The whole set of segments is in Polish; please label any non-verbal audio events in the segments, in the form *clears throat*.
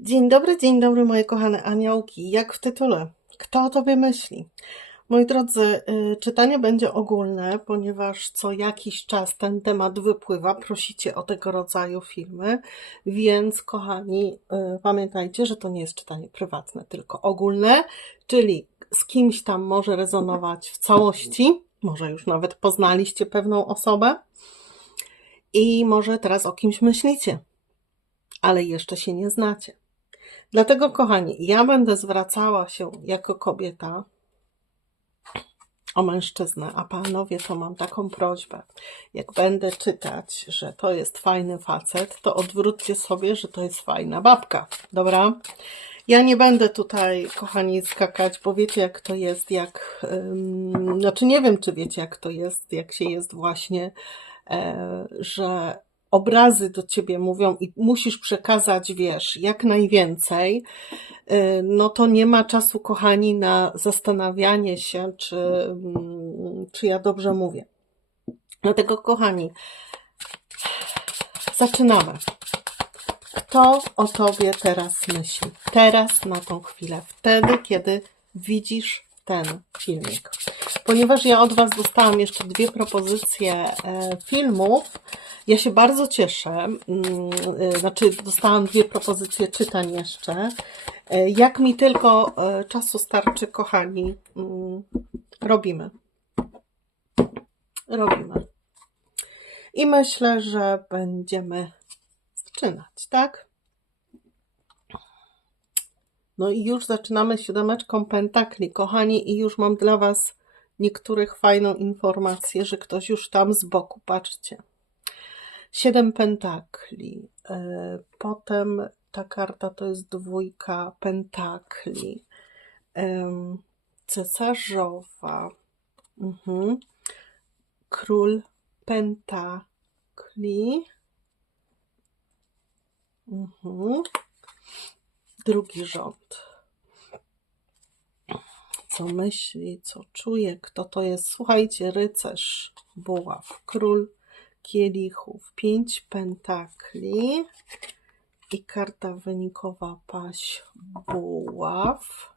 Dzień dobry, dzień dobry moje kochane aniołki. Jak w tytule? Kto o tobie myśli? Moi drodzy, y, czytanie będzie ogólne, ponieważ co jakiś czas ten temat wypływa. Prosicie o tego rodzaju filmy, więc kochani, y, pamiętajcie, że to nie jest czytanie prywatne, tylko ogólne, czyli z kimś tam może rezonować w całości, może już nawet poznaliście pewną osobę i może teraz o kimś myślicie, ale jeszcze się nie znacie. Dlatego, kochani, ja będę zwracała się jako kobieta o mężczyznę, a panowie to mam taką prośbę. Jak będę czytać, że to jest fajny facet, to odwróćcie sobie, że to jest fajna babka. Dobra? Ja nie będę tutaj, kochani, skakać, bo wiecie, jak to jest, jak. Ym, znaczy, nie wiem, czy wiecie, jak to jest, jak się jest właśnie, e, że obrazy do ciebie mówią i musisz przekazać, wiesz, jak najwięcej, y, no to nie ma czasu, kochani, na zastanawianie się, czy, mm, czy ja dobrze mówię. Dlatego, kochani, zaczynamy. Kto o tobie teraz myśli? Teraz, na tą chwilę, wtedy, kiedy widzisz ten filmik. Ponieważ ja od Was dostałam jeszcze dwie propozycje e, filmów, ja się bardzo cieszę. mm, e, Znaczy, dostałam dwie propozycje czytań jeszcze. E, Jak mi tylko czasu starczy, kochani, mm, robimy. Robimy. I myślę, że będziemy zaczynać, tak? No i już zaczynamy siódemeczką pentakli, kochani, i już mam dla Was niektórych fajną informację, że ktoś już tam z boku, patrzcie. Siedem pentakli. e, Potem ta karta to jest dwójka pentakli. Cesarzowa. Mhm. Król pentakli. Mhm. Drugi rząd. Co myśli, co czuje, kto to jest? Słuchajcie, rycerz, buław, król kielichów, pięć pentakli i karta wynikowa paść buław.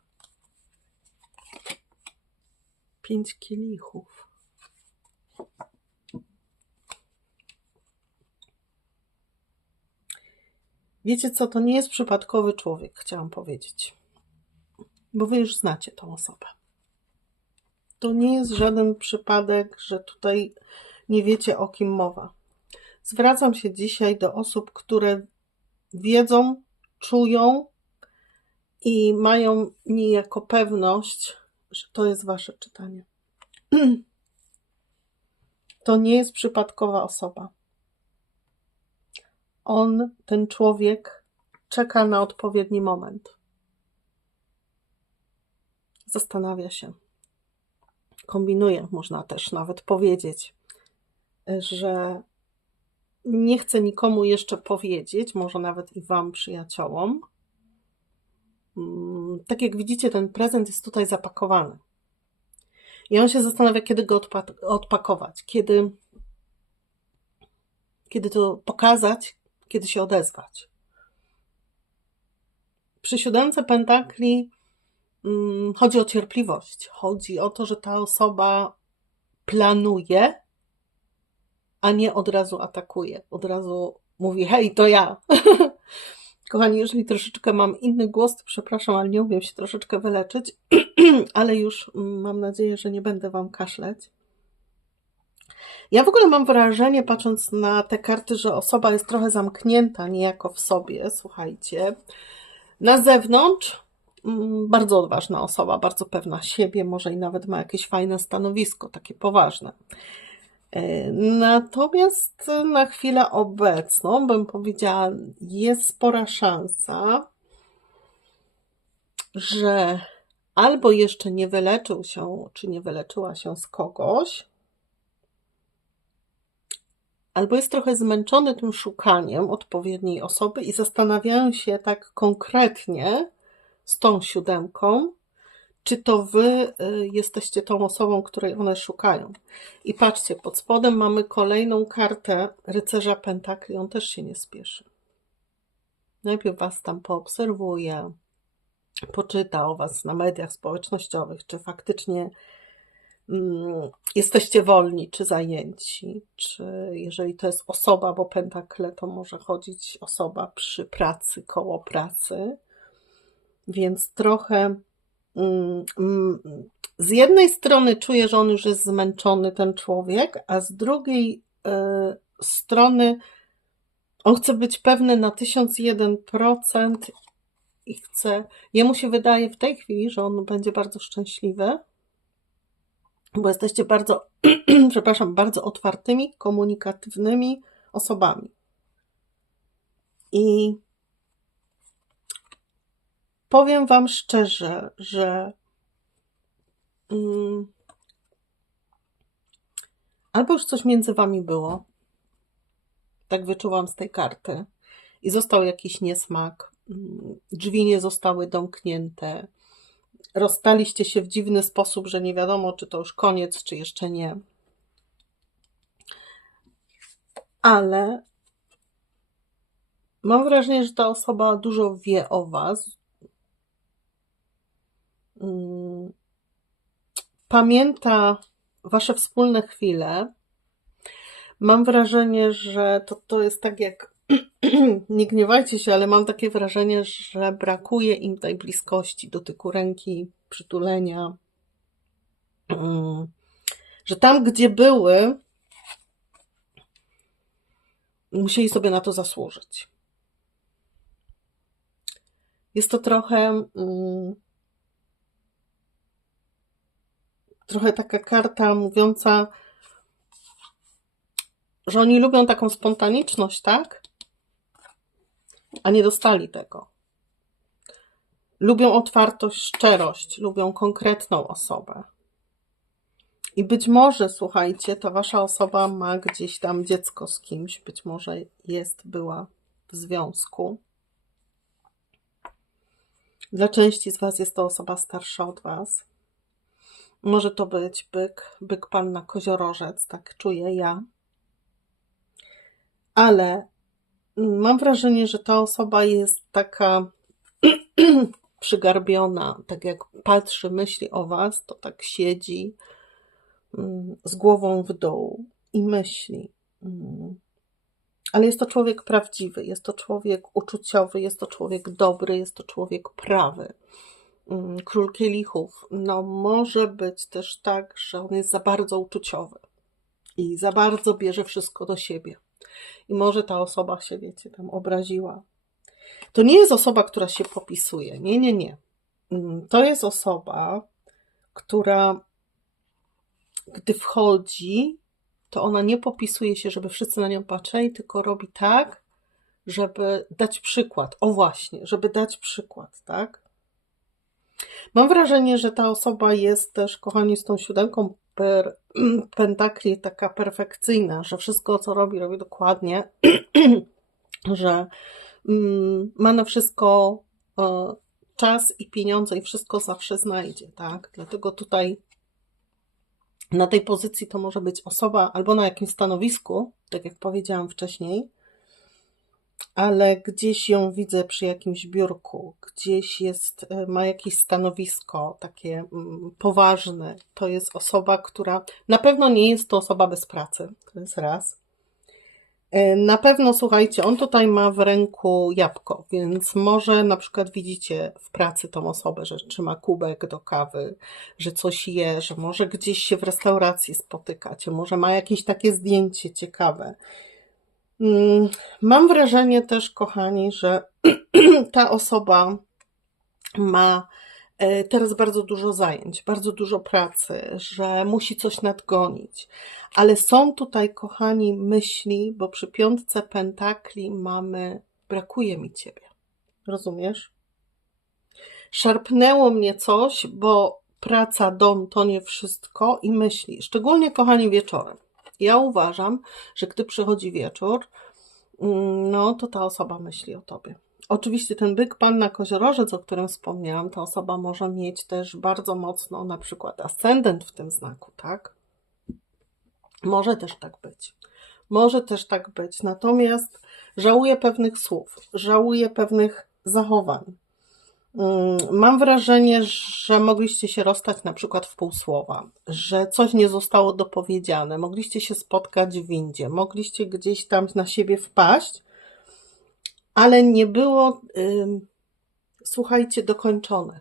Pięć kielichów. Wiecie co, to nie jest przypadkowy człowiek, chciałam powiedzieć. Bo wy już znacie tą osobę. To nie jest żaden przypadek, że tutaj nie wiecie o kim mowa. Zwracam się dzisiaj do osób, które wiedzą, czują i mają niejako pewność, że to jest wasze czytanie. *clears throat* To nie jest przypadkowa osoba. On, ten człowiek, czeka na odpowiedni moment. Zastanawia się. Kombinuje, można też nawet powiedzieć, że nie chce nikomu jeszcze powiedzieć, może nawet i Wam, przyjaciołom. Mm, Tak jak widzicie, ten prezent jest tutaj zapakowany. I on się zastanawia, kiedy go odpa- odpakować, kiedy, kiedy to pokazać, kiedy się odezwać. Przy siódemce pentakli mm, chodzi o cierpliwość. Chodzi o to, że ta osoba planuje, a nie od razu atakuje. Od razu mówi: Hej, to ja. *laughs* Kochani, jeżeli troszeczkę mam inny głos, to przepraszam, ale nie umiem się troszeczkę wyleczyć, *clears throat* ale już mm, mam nadzieję, że nie będę Wam kaszleć. Ja w ogóle mam wrażenie, patrząc na te karty, że osoba jest trochę zamknięta niejako w sobie, słuchajcie. Na zewnątrz mm, bardzo odważna osoba, bardzo pewna siebie, może i nawet ma jakieś fajne stanowisko, takie poważne. E, Natomiast na chwilę obecną, bym powiedziała, jest spora szansa, że albo jeszcze nie wyleczył się, czy nie wyleczyła się z kogoś, albo jest trochę zmęczony tym szukaniem odpowiedniej osoby i zastanawiają się tak konkretnie z tą siódemką, czy to wy y, jesteście tą osobą, której one szukają. I patrzcie, pod spodem mamy kolejną kartę rycerza pentakli, on też się nie spieszy. Najpierw Was tam poobserwuje, poczyta o Was na mediach społecznościowych, czy faktycznie jesteście wolni, czy zajęci, czy jeżeli to jest osoba, bo pentakle to może chodzić osoba przy pracy, koło pracy, więc trochę mm, mm, z jednej strony czuję, że on już jest zmęczony, ten człowiek, a z drugiej y, strony on chce być pewny na 1001% i chce. Jemu się wydaje w tej chwili, że on będzie bardzo szczęśliwy, bo jesteście bardzo, *clears throat* przepraszam, bardzo otwartymi, komunikatywnymi osobami. I powiem Wam szczerze, że mm, albo już coś między Wami było, tak wyczuwam z tej karty, i został jakiś niesmak, mm, drzwi nie zostały domknięte, rozstaliście się w dziwny sposób, że nie wiadomo, czy to już koniec, czy jeszcze nie. Ale mam wrażenie, że ta osoba dużo wie o Was. Mm, pamięta Wasze wspólne chwile. Mam wrażenie, że to, to jest tak jak. *clears throat* nie gniewajcie się, ale mam takie wrażenie, że brakuje im tej bliskości, dotyku ręki, przytulenia. Mm, że tam, gdzie były, musieli sobie na to zasłużyć. Jest to trochę. Mm, trochę taka karta mówiąca, że oni lubią taką spontaniczność, tak? A nie dostali tego. Lubią otwartość, szczerość, lubią konkretną osobę. I być może, słuchajcie, ta wasza osoba ma gdzieś tam dziecko z kimś, być może jest, była w związku. Dla części z was jest to osoba starsza od was. Może to być byk, byk panna koziorożec, tak czuję ja. Ale mam wrażenie, że ta osoba jest taka *clears throat* przygarbiona, tak jak patrzy, myśli o was, to tak siedzi mm, z głową w dół i myśli. Mm. Ale jest to człowiek prawdziwy, jest to człowiek uczuciowy, jest to człowiek dobry, jest to człowiek prawy. Mm, król kielichów, no może być też tak, że on jest za bardzo uczuciowy i za bardzo bierze wszystko do siebie. I może ta osoba się, wiecie, tam obraziła. To nie jest osoba, która się popisuje. Nie, nie, nie. Mm, to jest osoba, która gdy wchodzi, to ona nie popisuje się, żeby wszyscy na nią patrzyli, tylko robi tak, żeby dać przykład. O właśnie, żeby dać przykład, tak? Mam wrażenie, że ta osoba jest też, kochani, z tą siódemką per, pentakli taka perfekcyjna, że wszystko, co robi, robi dokładnie, *clears throat* że mm, ma na wszystko e, czas i pieniądze i wszystko zawsze znajdzie, tak? Dlatego tutaj na tej pozycji to może być osoba albo na jakimś stanowisku, tak jak powiedziałam wcześniej, ale gdzieś ją widzę przy jakimś biurku, gdzieś jest, e, ma jakieś stanowisko takie mm, poważne. To jest osoba, która na pewno nie jest to osoba bez pracy. To jest raz. E, na pewno, słuchajcie, on tutaj ma w ręku jabłko, więc może na przykład widzicie w pracy tą osobę, że trzyma kubek do kawy, że coś je, że może gdzieś się w restauracji spotykacie, może ma jakieś takie zdjęcie ciekawe. Mm, mam wrażenie też, kochani, że *clears throat* ta osoba ma e, teraz bardzo dużo zajęć, bardzo dużo pracy, że musi coś nadgonić. Ale są tutaj, kochani, myśli, bo przy piątce pentakli mamy brakuje mi ciebie. Rozumiesz? Szarpnęło mnie coś, bo praca, dom to nie wszystko i myśli, szczególnie kochani wieczorem. Ja uważam, że gdy przychodzi wieczór, mm, no to ta osoba myśli o tobie. Oczywiście ten byk panna koziorożec, o którym wspomniałam, ta osoba może mieć też bardzo mocno na przykład ascendent w tym znaku, tak? Może też tak być. Może też tak być. Natomiast żałuje pewnych słów, żałuje pewnych zachowań. Mm, Mam wrażenie, że mogliście się rozstać na przykład w pół słowa, że coś nie zostało dopowiedziane, mogliście się spotkać w windzie, mogliście gdzieś tam na siebie wpaść, ale nie było, słuchajcie, dokończone.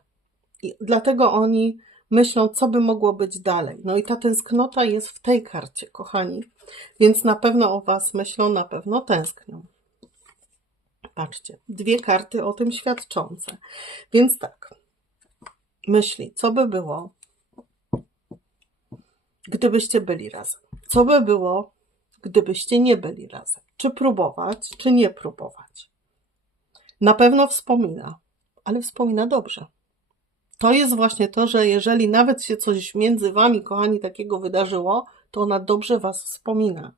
I dlatego oni myślą, co by mogło być dalej. No i ta tęsknota jest w tej karcie, kochani. Więc na pewno o Was myślą, na pewno tęsknią. Patrzcie, dwie karty o tym świadczące. Więc tak, myśli, co by było, gdybyście byli razem? Co by było, gdybyście nie byli razem? Czy próbować, czy nie próbować? Na pewno wspomina, ale wspomina dobrze. To jest właśnie to, że jeżeli nawet się coś między wami, kochani, takiego wydarzyło, to ona dobrze was wspomina.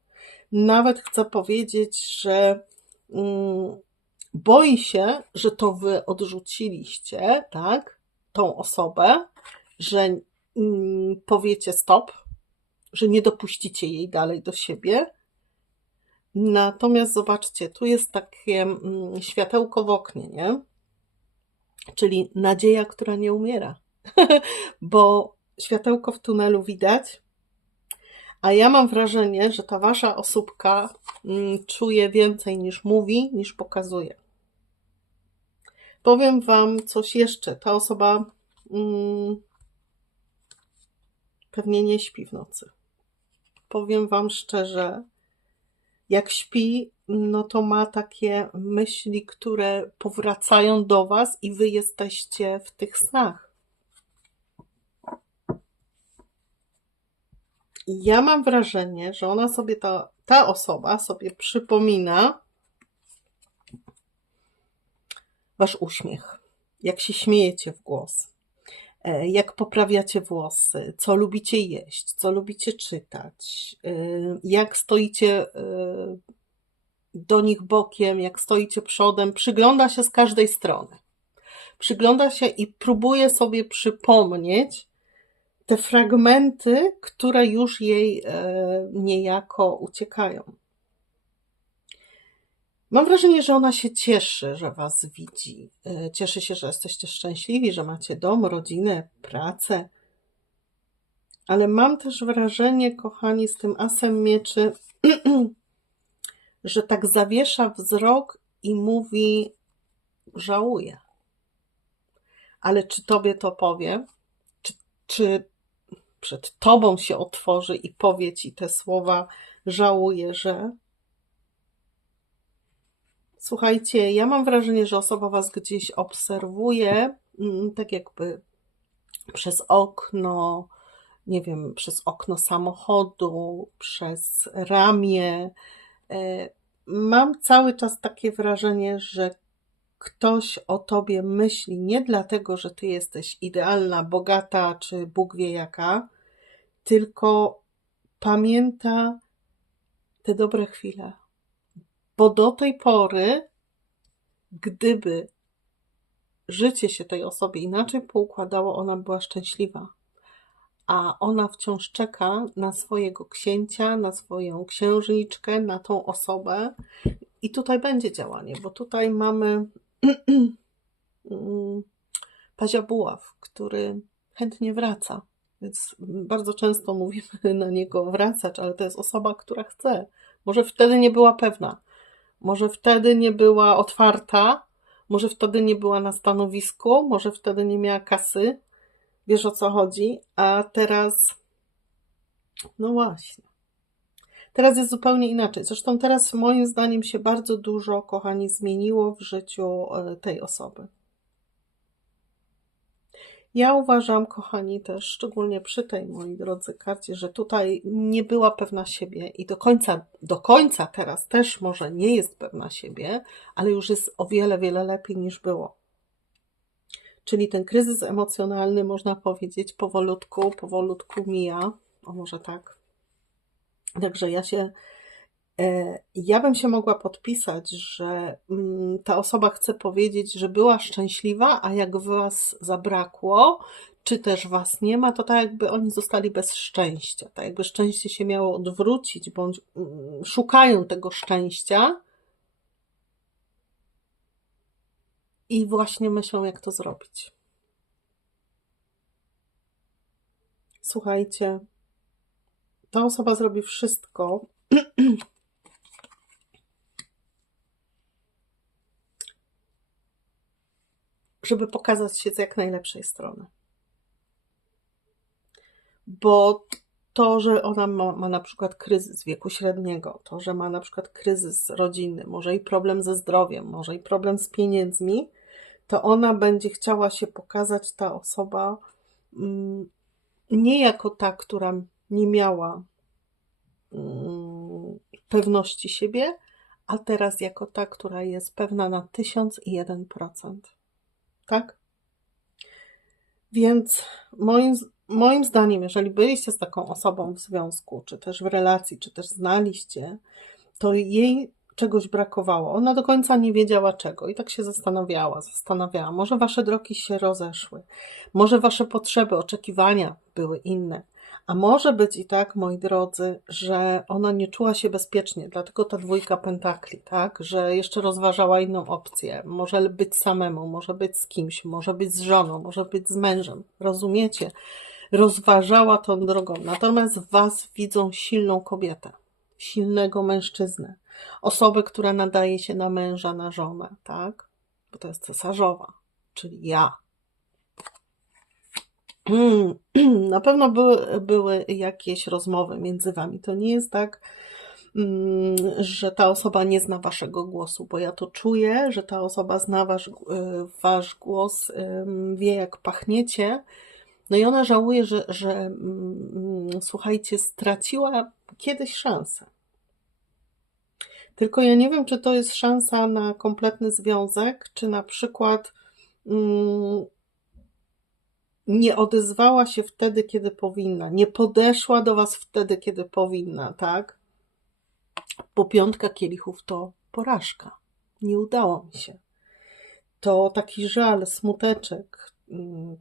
Nawet chcę powiedzieć, że mm, boi się, że to wy odrzuciliście, tak, tą osobę, że mm, powiecie stop, że nie dopuścicie jej dalej do siebie. Natomiast zobaczcie, tu jest takie mm, światełko w oknie, nie? Czyli nadzieja, która nie umiera. *laughs* Bo światełko w tunelu widać, a ja mam wrażenie, że ta wasza osóbka mm, czuje więcej niż mówi, niż pokazuje. Powiem wam coś jeszcze. Ta osoba mm, pewnie nie śpi w nocy. Powiem wam szczerze, jak śpi, no to ma takie myśli, które powracają do was i wy jesteście w tych snach. Ja mam wrażenie, że ona sobie, ta, ta osoba sobie przypomina wasz uśmiech, jak się śmiejecie w głos, e, jak poprawiacie włosy, co lubicie jeść, co lubicie czytać, e, jak stoicie e, do nich bokiem, jak stoicie przodem, przygląda się z każdej strony. Przygląda się i próbuje sobie przypomnieć te fragmenty, które już jej niejako uciekają. Mam wrażenie, że ona się cieszy, że Was widzi. Cieszy się, że jesteście szczęśliwi, że macie dom, rodzinę, pracę. Ale mam też wrażenie, kochani, z tym asem mieczy, *clears throat* że tak zawiesza wzrok i mówi: Żałuję. Ale czy tobie to powie? Czy, czy przed tobą się otworzy i powie ci te słowa: Żałuję, że. Słuchajcie, ja mam wrażenie, że osoba was gdzieś obserwuje, mm, tak jakby przez okno, nie wiem, przez okno samochodu, przez ramię. E, mam cały czas takie wrażenie, że ktoś o tobie myśli nie dlatego, że ty jesteś idealna, bogata, czy Bóg wie jaka, tylko pamięta te dobre chwile bo do tej pory, gdyby życie się tej osobie inaczej poukładało, ona była szczęśliwa. A ona wciąż czeka na swojego księcia, na swoją księżniczkę, na tą osobę. I tutaj będzie działanie, bo tutaj mamy *clears throat* Pazia Buław, który chętnie wraca. Więc bardzo często mówimy na niego wracać, ale to jest osoba, która chce. Może wtedy nie była pewna. Może wtedy nie była otwarta, może wtedy nie była na stanowisku, może wtedy nie miała kasy. Wiesz o co chodzi? A teraz, no właśnie. Teraz jest zupełnie inaczej. Zresztą teraz moim zdaniem się bardzo dużo, kochani, zmieniło w życiu e, tej osoby. Ja uważam, kochani, też szczególnie przy tej, moi drodzy, karcie, że tutaj nie była pewna siebie i do końca, do końca teraz też może nie jest pewna siebie, ale już jest o wiele, wiele lepiej niż było. Czyli ten kryzys emocjonalny, można powiedzieć, powolutku, powolutku mija. O, może tak. Także ja się E, ja bym się mogła podpisać, że mm, ta osoba chce powiedzieć, że była szczęśliwa, a jak was zabrakło, czy też was nie ma, to tak jakby oni zostali bez szczęścia. Tak jakby szczęście się miało odwrócić, bądź mm, szukają tego szczęścia, i właśnie myślą, jak to zrobić. Słuchajcie, ta osoba zrobi wszystko, *clears throat* żeby pokazać się z jak najlepszej strony. Bo to, że ona ma, ma, na przykład kryzys wieku średniego, to, że ma na przykład kryzys rodzinny, może i problem ze zdrowiem, może i problem z pieniędzmi, to ona będzie chciała się pokazać, ta osoba, mm, nie jako ta, która nie miała mm, pewności siebie, a teraz jako ta, która jest pewna na 1001%. Tak? Więc moim, moim zdaniem, jeżeli byliście z taką osobą w związku, czy też w relacji, czy też znaliście, to jej czegoś brakowało. Ona do końca nie wiedziała czego i tak się zastanawiała, zastanawiała. Może wasze drogi się rozeszły, może wasze potrzeby, oczekiwania były inne. A może być i tak, moi drodzy, że ona nie czuła się bezpiecznie, dlatego ta dwójka pentakli, tak? Że jeszcze rozważała inną opcję. Może być samemu, może być z kimś, może być z żoną, może być z mężem. Rozumiecie? Rozważała tą drogą. Natomiast w was widzą silną kobietę, silnego mężczyznę, osobę, która nadaje się na męża, na żonę, tak? Bo to jest cesarzowa, czyli ja, *clears throat* na pewno były, były jakieś rozmowy między wami. To nie jest tak, mm, że ta osoba nie zna waszego głosu, bo ja to czuję, że ta osoba zna wasz, y, wasz głos, wie jak pachniecie. No i ona żałuje, że, że mm, słuchajcie, straciła kiedyś szansę. Tylko ja nie wiem, czy to jest szansa na kompletny związek, czy na przykład mm, nie odezwała się wtedy, kiedy powinna, nie podeszła do Was wtedy, kiedy powinna, tak? Bo piątka kielichów to porażka. Nie udało mi się. To taki żal, smuteczek,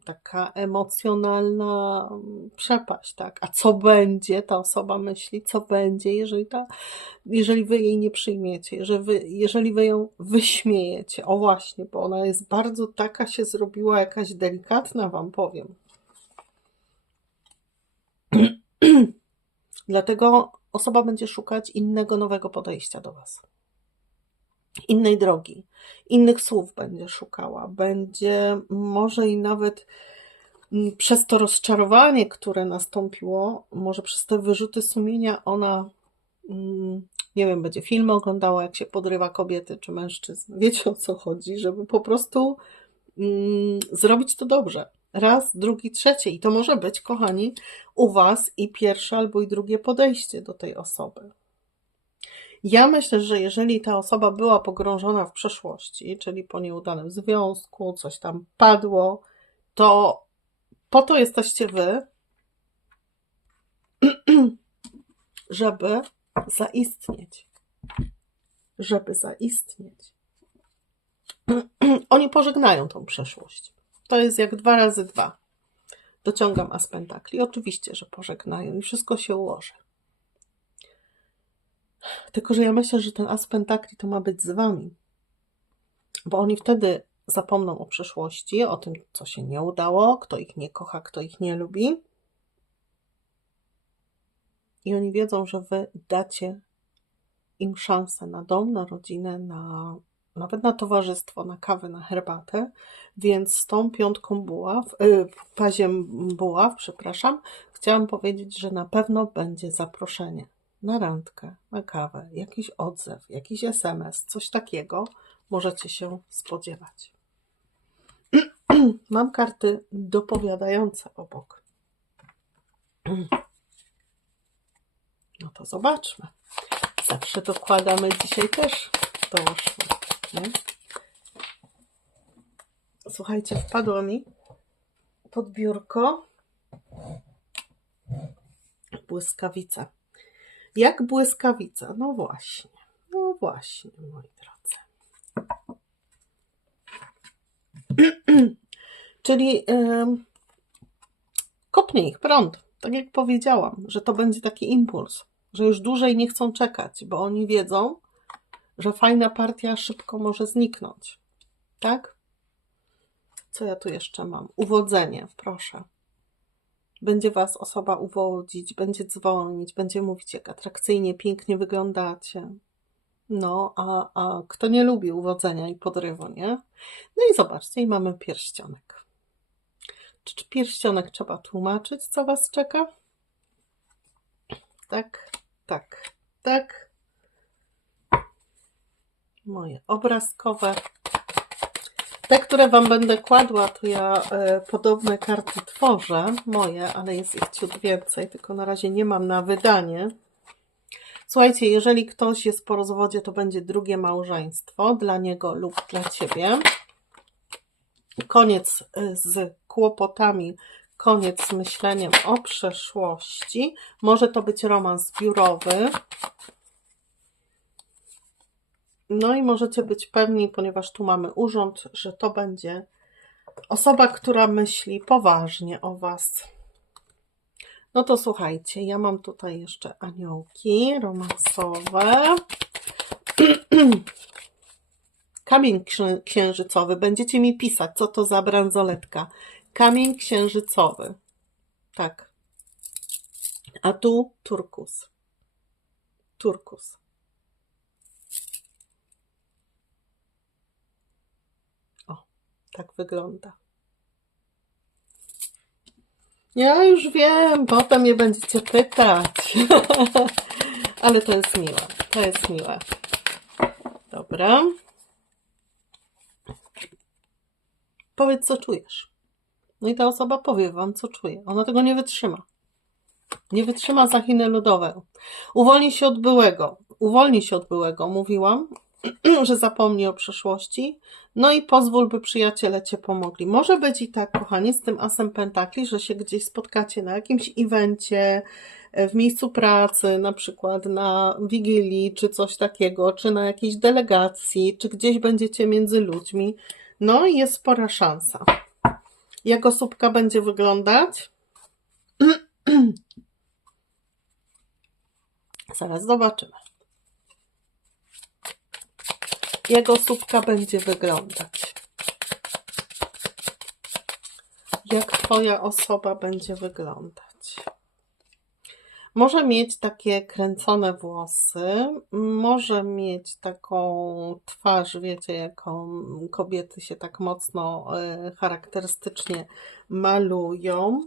taka emocjonalna przepaść, tak? A co będzie, ta osoba myśli, co będzie, jeżeli, ta, jeżeli wy jej nie przyjmiecie, jeżeli wy, jeżeli wy ją wyśmiejecie. O właśnie, bo ona jest bardzo taka się zrobiła, jakaś delikatna, wam powiem. *clears throat* Dlatego osoba będzie szukać innego, nowego podejścia do was innej drogi, innych słów będzie szukała, będzie może i nawet mm, przez to rozczarowanie, które nastąpiło, może przez te wyrzuty sumienia, ona, mm, nie wiem, będzie filmy oglądała, jak się podrywa kobiety czy mężczyzn. Wiecie o co chodzi, żeby po prostu mm, zrobić to dobrze. Raz, drugi, trzeci. I to może być, kochani, u Was i pierwsze albo i drugie podejście do tej osoby. Ja myślę, że jeżeli ta osoba była pogrążona w przeszłości, czyli po nieudanym związku, coś tam padło, to po to jesteście wy, *clears throat* żeby zaistnieć. Żeby zaistnieć. *clears throat* Oni pożegnają tą przeszłość. To jest jak dwa razy dwa. Dociągam aspentakli. Oczywiście, że pożegnają i wszystko się ułoży. Tylko, że ja myślę, że ten as pentakli to ma być z wami. Bo oni wtedy zapomną o przeszłości, o tym, co się nie udało, kto ich nie kocha, kto ich nie lubi. I oni wiedzą, że wy dacie im szansę na dom, na rodzinę, na nawet na towarzystwo, na kawę, na herbatę, więc z tą piątką buław, yy, paziem buław, przepraszam, chciałam powiedzieć, że na pewno będzie zaproszenie na randkę, na kawę, jakiś odzew, jakiś SMS, coś takiego możecie się spodziewać. *clears throat* Mam karty dopowiadające obok. *clears throat* No to zobaczmy. Zawsze dokładamy dzisiaj też dołóżmy. Nie? Słuchajcie, wpadło mi pod biurko błyskawica. Jak błyskawica. No właśnie. No właśnie, moi drodzy. *clears throat* Czyli yy, kopnie ich prąd. Tak jak powiedziałam, że to będzie taki impuls, że już dłużej nie chcą czekać, bo oni wiedzą, że fajna partia szybko może zniknąć. Tak? Co ja tu jeszcze mam? Uwodzenie, proszę. Będzie Was osoba uwodzić, będzie dzwonić, będzie mówić, jak atrakcyjnie, pięknie wyglądacie. No, a, a kto nie lubi uwodzenia i podrywu, nie? No i zobaczcie, i mamy pierścionek. Czy, czy pierścionek trzeba tłumaczyć, co Was czeka? Tak, tak, tak. Moje obrazkowe. Te, które Wam będę kładła, to ja e, podobne karty tworzę, moje, ale jest ich ciut więcej, tylko na razie nie mam na wydanie. Słuchajcie, jeżeli ktoś jest po rozwodzie, to będzie drugie małżeństwo dla niego lub dla Ciebie. Koniec e, z kłopotami, koniec z myśleniem o przeszłości. Może to być romans biurowy. No i możecie być pewni, ponieważ tu mamy urząd, że to będzie osoba, która myśli poważnie o Was. No to słuchajcie, ja mam tutaj jeszcze aniołki romansowe. *clears throat* Kamień księ- księżycowy. Będziecie mi pisać, co to za bransoletka. Kamień księżycowy. Tak. A tu turkus. Turkus. O, tak wygląda. Ja już wiem, potem mnie będziecie pytać. *laughs* Ale to jest miłe. To jest miłe. Dobra. Powiedz, co czujesz. No i ta osoba powie wam, co czuje. Ona tego nie wytrzyma. Nie wytrzyma za Chiny ludowe. Uwolni się od byłego. Uwolni się od byłego, mówiłam, *clears throat* że zapomni o przeszłości. No i pozwól, by przyjaciele cię pomogli. Może być i tak, kochani, z tym asem pentakli, że się gdzieś spotkacie na jakimś evencie, e, w miejscu pracy, na przykład na wigilii, czy coś takiego, czy na jakiejś delegacji, czy gdzieś będziecie między ludźmi. No i jest spora szansa. Jak osóbka będzie wyglądać? *clears throat* Zaraz zobaczymy. Jak osóbka będzie wyglądać? Jak Twoja osoba będzie wyglądać? Może mieć takie kręcone włosy, może mieć taką twarz, wiecie, jaką kobiety się tak mocno e, charakterystycznie malują.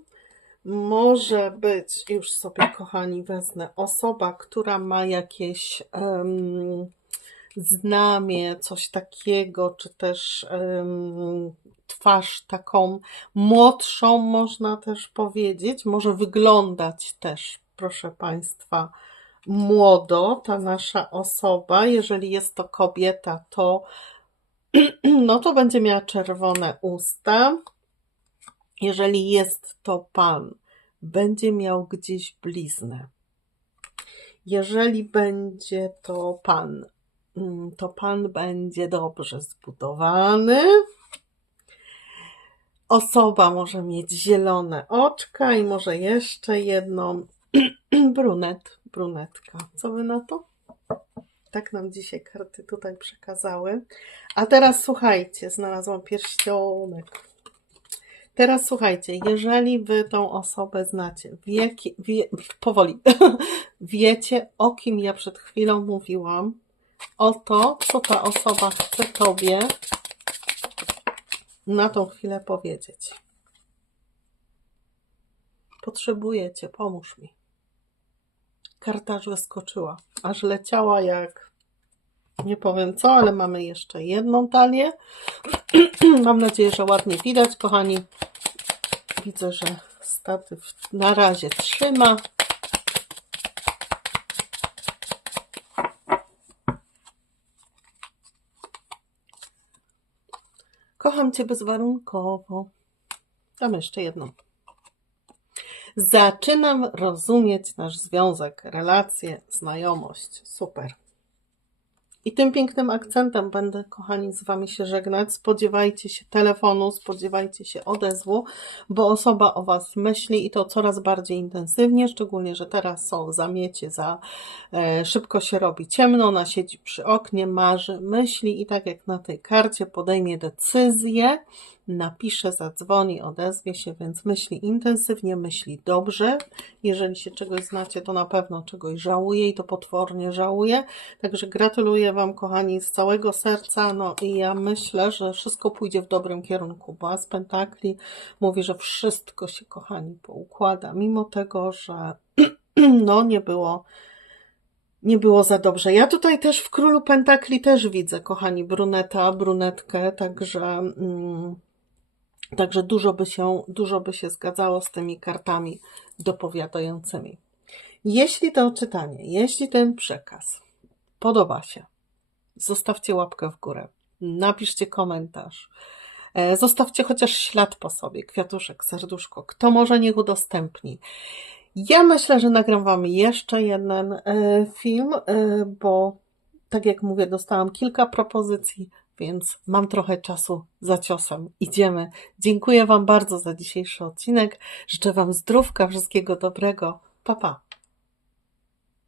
Może być, już sobie kochani wezmę, osoba, która ma jakieś znamie, coś takiego, czy też twarz taką młodszą, można też powiedzieć, może wyglądać też, proszę Państwa, młodo ta nasza osoba. Jeżeli jest to kobieta, to *clears throat* no to będzie miała czerwone usta. Jeżeli jest to pan, będzie miał gdzieś bliznę. Jeżeli będzie to pan, to pan będzie dobrze zbudowany. Osoba może mieć zielone oczka i może jeszcze jedną *clears throat* brunet, brunetka. Co wy na to? Tak nam dzisiaj karty tutaj przekazały. A teraz słuchajcie, znalazłam pierścionek. Teraz słuchajcie, jeżeli wy tą osobę znacie, wiecie, wie, powoli, *laughs* wiecie o kim ja przed chwilą mówiłam, o to, co ta osoba chce tobie na tą chwilę powiedzieć. Potrzebuję cię, pomóż mi. Karta wyskoczyła, aż leciała jak nie powiem co, ale mamy jeszcze jedną talię. *clears throat* Mam nadzieję, że ładnie widać, kochani. Widzę, że statyw na razie trzyma. Kocham Cię bezwarunkowo. Tam jeszcze jedną. Zaczynam rozumieć nasz związek, relacje, znajomość. Super. I tym pięknym akcentem będę, kochani, z Wami się żegnać. Spodziewajcie się telefonu, spodziewajcie się odezwu, bo osoba o Was myśli i to coraz bardziej intensywnie, szczególnie, że teraz są zamiecie, za e, szybko się robi ciemno, ona siedzi przy oknie, marzy, myśli i tak jak na tej karcie podejmie decyzję, napisze, zadzwoni, odezwie się, więc myśli intensywnie, myśli dobrze. Jeżeli się czegoś znacie, to na pewno czegoś żałuje i to potwornie żałuje. Także gratuluję Wam, kochani, z całego serca. No i ja myślę, że wszystko pójdzie w dobrym kierunku, bo As Pentakli mówi, że wszystko się, kochani, poukłada, mimo tego, że *clears throat* no nie było nie było za dobrze. Ja tutaj też w Królu Pentakli też widzę, kochani, bruneta, brunetkę, także, mm, także dużo, by się, dużo by się zgadzało z tymi kartami dopowiadającymi. Jeśli to czytanie, jeśli ten przekaz podoba się, zostawcie łapkę w górę, napiszcie komentarz, e, zostawcie chociaż ślad po sobie, kwiatuszek, serduszko, kto może niech udostępni. Ja myślę, że nagram Wam jeszcze jeden e, film, e, bo tak jak mówię, dostałam kilka propozycji, więc mam trochę czasu za ciosem. Idziemy. Dziękuję Wam bardzo za dzisiejszy odcinek. Życzę Wam zdrówka, wszystkiego dobrego. Pa, pa.